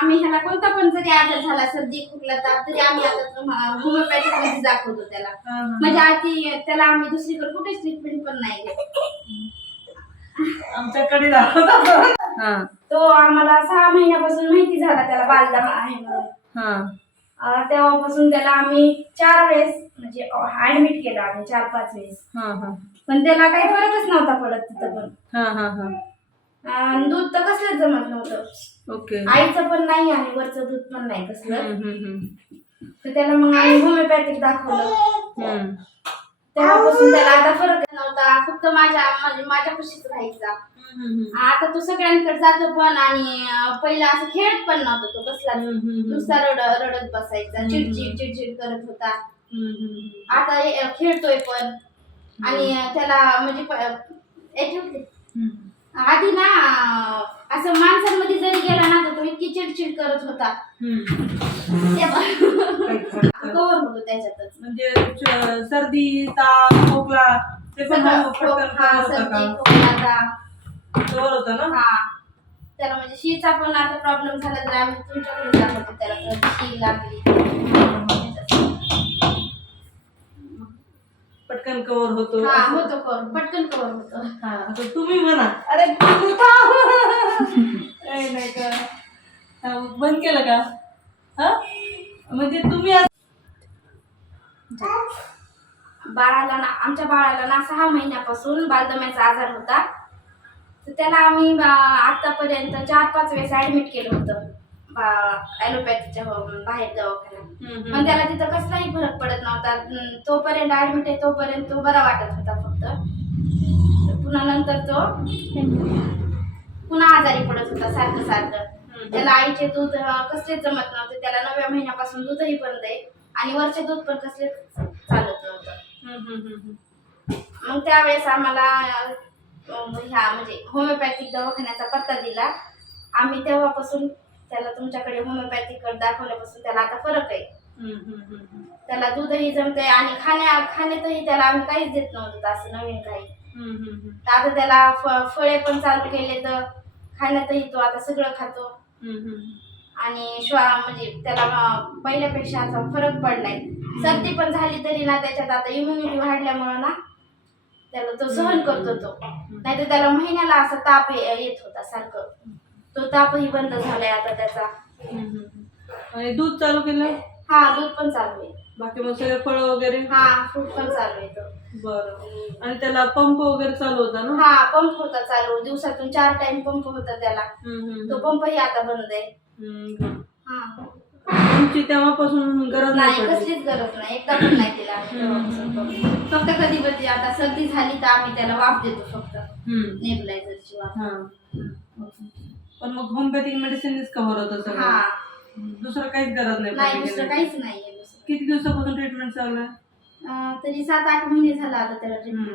आम्ही ह्याला कोणता पण जरी आजार झाला सर्दी खोकला ताप तरी आम्ही आता होमिओपॅथिक मध्ये दाखवतो त्याला. म्हणजे आधी त्याला आम्ही दुसरीकडे कुठेच ट्रीटमेंट पण नाही घेत. आमच्याकडे दाखवतात. तो आम्हाला 6 महिन्यापासून माहिती झाला त्याला बालदम आहे म्हणून. तेव्हापासून त्याला आम्ही 4 वेळेस म्हणजे ऍडमिट केलं आम्ही 4-5 वेळेस. पण त्याला काही फरकच नव्हता पडत तिथं पण. दूध तर कसलंच जमत नव्हतं. ओके. आईचं पण नाही आणि वरचं दूध पण नाही कसलं. तर त्याला मग आम्ही होमिओपॅथिक दाखवलं. तेव्हापासून त्याला आता फरक नव्हता. फक्त माझ्यापाशीच राहायचा. आता तो सगळ्यांकडे जातो पण आणि पहिला असं खेळत पण नव्हता तो कसला. नुसता रडत बसायचा, चिडचिड करत होता. आता खेळतोय पण. आणि त्याला म्हणजे आधी ना असं माणसांमध्ये जरी गेला ना तर तो इतकी चिडचिड करत होता. कव्हर होतो त्याच्यातच. म्हणजे सर्दी ताप खोकला ते पण सर्दी खोकला कव्हर होतं ना. त्याला म्हणजे शीचा पण आता प्रॉब्लेम झाला तर आम्ही तुमच्याकडे जात होतो त्याला शी लागली पटकन कव्हर होतो. पटकन कव्हर होतो. आता तुम्ही म्हणा. अरे नाही का बंद केलं का? म्हणजे तुम्ही आमच्या बाळाला ना 6 महिन्यापासून बालदम्याचा आजार होता. तर त्याला आम्ही आतापर्यंत 4-5 वेळेस ऍडमिट केलं होतं ऍलोपॅथीच्या बाहेर दवाखान्यात. पण त्याला तिथं कसलाही फरक पडत नव्हता. तोपर्यंत ऍडमिट आहे तोपर्यंत तो बरा वाटत होता फक्त. पुन्हा नंतर तो पुन्हा आजारी पडत होता सारखं. त्याला आईचे दूध कसलेच जमत नव्हते. त्याला 9व्या महिन्यापासून दूधही बंद आहे आणि वरचे दूध पण कसलेच चालत नव्हतं. मग त्यावेळेस आम्हाला म्हणजे होमिओपॅथिक दवाखान्याचा पत्ता दिला. आम्ही तेव्हापासून त्याला तुमच्याकडे होमिओपॅथिक दाखवल्यापासून त्याला आता फरक आहे. त्याला दूधही जमतंय आणि खाण्यातही त्याला आम्ही काहीच देत नव्हतं असं नवीन काही. तर आता त्याला फळे पण चालू केले तर खाण्यातही तो आता सगळं खातो. आणि म्हणजे त्याला पहिल्यापेक्षा आता फरक पडलाय. सर्दी पण झाली तरी ना त्याच्यात आता इम्युनिटी वाढल्यामुळे ना त्याला तो सहन करतो तो. नाहीतर त्याला महिन्याला असा ताप येत होता सारखं. तो तापही बंद झालाय आता त्याचा. आणि दूध चालू केलं? दूध पण चालू आहे. बाकी मग सगळे फळ वगैरे? फ्रूट पण चालू आहे तो. बरं. आणि त्याला पंप वगैरे चालू होता ना? पंप होता चालू. दिवसातून 4 टाइम पंप होता त्याला. तो पंपही आता बंद आहे. तुमची तेव्हापासून गरज नाही कसलीच गरज नाही. एकदा पण नाही केला फक्त कधी आता सर्दी झाली तर आम्ही त्याला वाफ देतो फक्त नेबुलायझरची वाफ. पण मग होमिओपॅथिक मेडिसिनच कव्हर होतं सगळं. दुसरं काहीच गरज नाही. दुसरं काहीच नाहीये. किती दिवसापासून ट्रीटमेंट चालू आहे? तरी 7-8 महिने झाला आता त्याला ट्रीटमेंट.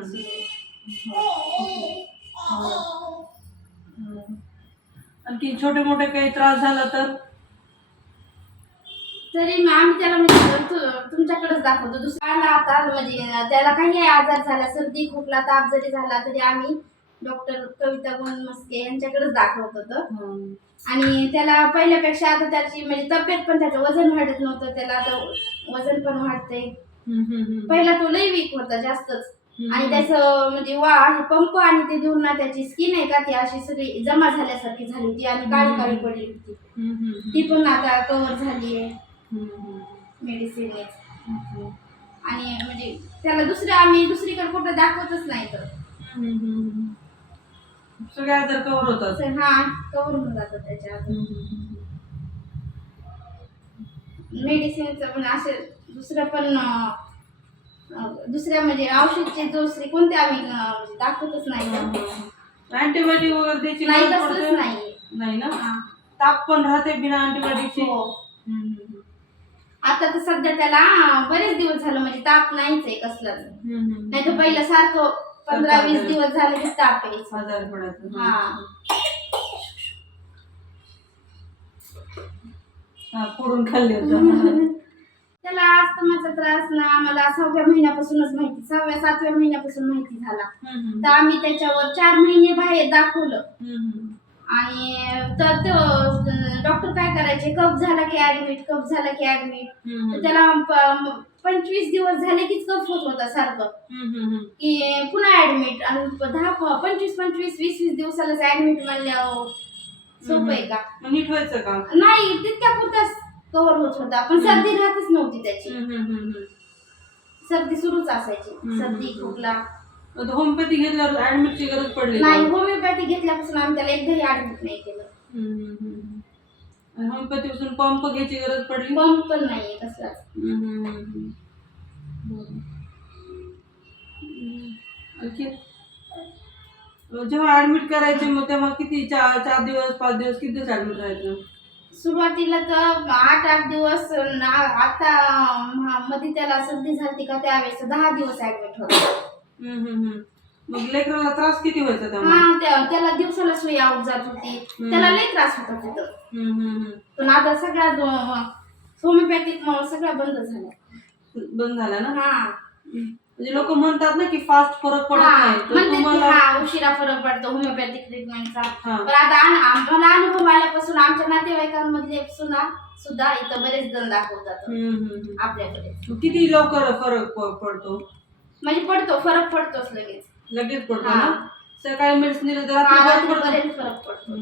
आणखी छोटे मोठे काही त्रास झाला तर तरी आम्ही त्याला म्हणजे तुमच्याकडेच दाखवतो. दुसऱ्याला आता म्हणजे त्याला काही आजार झाला सर्दी खोकला ताप जरी झाला तरी आम्ही डॉक्टर कविता गोंदमस्के यांच्याकडेच दाखवत होतो. आणि त्याला पहिल्यापेक्षा आता त्याची म्हणजे तब्येत पण त्याचं वजन वाढत नव्हतं. त्याला आता वजन पण वाढतंय. पहिला तो लई वीक होता जास्तच. आणि त्याचं म्हणजे पंप आणि ते देऊन ना त्याची स्किन आहे का ती अशी सगळी जमा झाल्यासारखी झाली होती आणि काळी काळी पडली होती. ती पण आता कव्हर झाली आहे मेडिसिन. आणि म्हणजे त्याला आम्ही दुसरीकडे कुठं दाखवतच नाही तर सगळे आजार कव्हर होतात. कव्हर होऊन जातात त्याच्यात. मेडिसिनचं पण असे दुसऱ्या म्हणजे औषधचे दुसरी कोणते आम्ही म्हणजे दाखवतच नाही. अँटीबायोटिक वगैरे द्यायची नाही कसलंच नाही ना. ताप पण राहते बिना अँटीबायोटिकची. आता तर सध्या त्याला बरेच दिवस झालं म्हणजे ताप नाहीच आहे कसलाच. नाही तर पहिलं सारखं 15-20 दिवस झाले की ताप यायचा. आजारी पडायचं. फोडून खाल्ले होतं. त्याला अस्थमाचा त्रास ना आम्हाला 6व्या महिन्यापासूनच माहिती 6व्या-7व्या महिन्यापासून माहिती झाला. तर आम्ही त्याच्यावर 4 महिने बाहेर दाखवलं. आणि तर डॉक्टर काय करायचे, कफ झाला की ऍडमिट, कफ झाला की ऍडमिट. त्याला 25 दिवस झाले कीच कफ होत होता सारखं, की पुन्हा ऍडमिट. आणि 25-20 दिवसालाच ऍडमिट म्हणल्यावर सोपं आहे का? नीट व्हायचं का? नाही, तितक्या पुरताच कव्हर होत होता, पण सर्दी राहतच नव्हती त्याची. सर्दी सुरूच असायची, सर्दी खोकला. होमिओपॅथी घेतल्यावर ऍडमिटची गरज पडली नाही, होमिओपॅथी घेतल्यापासून आम्ही त्याला एकदाही ऍडमिट नाही केलं. होमिओपॅथी पासून पंप घ्यायची गरज पडली? पंप पण नाहीये कसलाच. आणखी जेव्हा ऍडमिट करायचे मग तेव्हा किती 4 दिवस 5 दिवस किती दिवस ऍडमिट राहायचं? सुरुवातीला तर 8 दिवस. आता मध्ये त्याला सर्दी झाली का त्यावेळेस 10 दिवस ऍडमिट होता. मग लेकराला त्रास किती व्हायचा तेव्हा? त्याला दिवसाला सुई आऊट जात होती, त्याला लई त्रास होता तिथं. पण आता सगळ्या होमिओपॅथिक सगळ्या बंद झाल्या ना. म्हणजे लोक म्हणतात ना की फास्ट फरक पडत नाही, तर तुम्हाला उशिरा फरक पडतो होमिओपॅथिक ट्रीटमेंटचा. पण आता आम्हाला अनुभव आल्यापासून आमच्या नातेवाईकांमधले सुद्धा इथं बरेच जण दाखवतात आपल्याकडे. किती लवकर फरक पडतो? म्हणजे फरक पडतोच लगेच पडतो ना. सकाळी मेडिसिन दिलं तर रात्री फरक पडतो.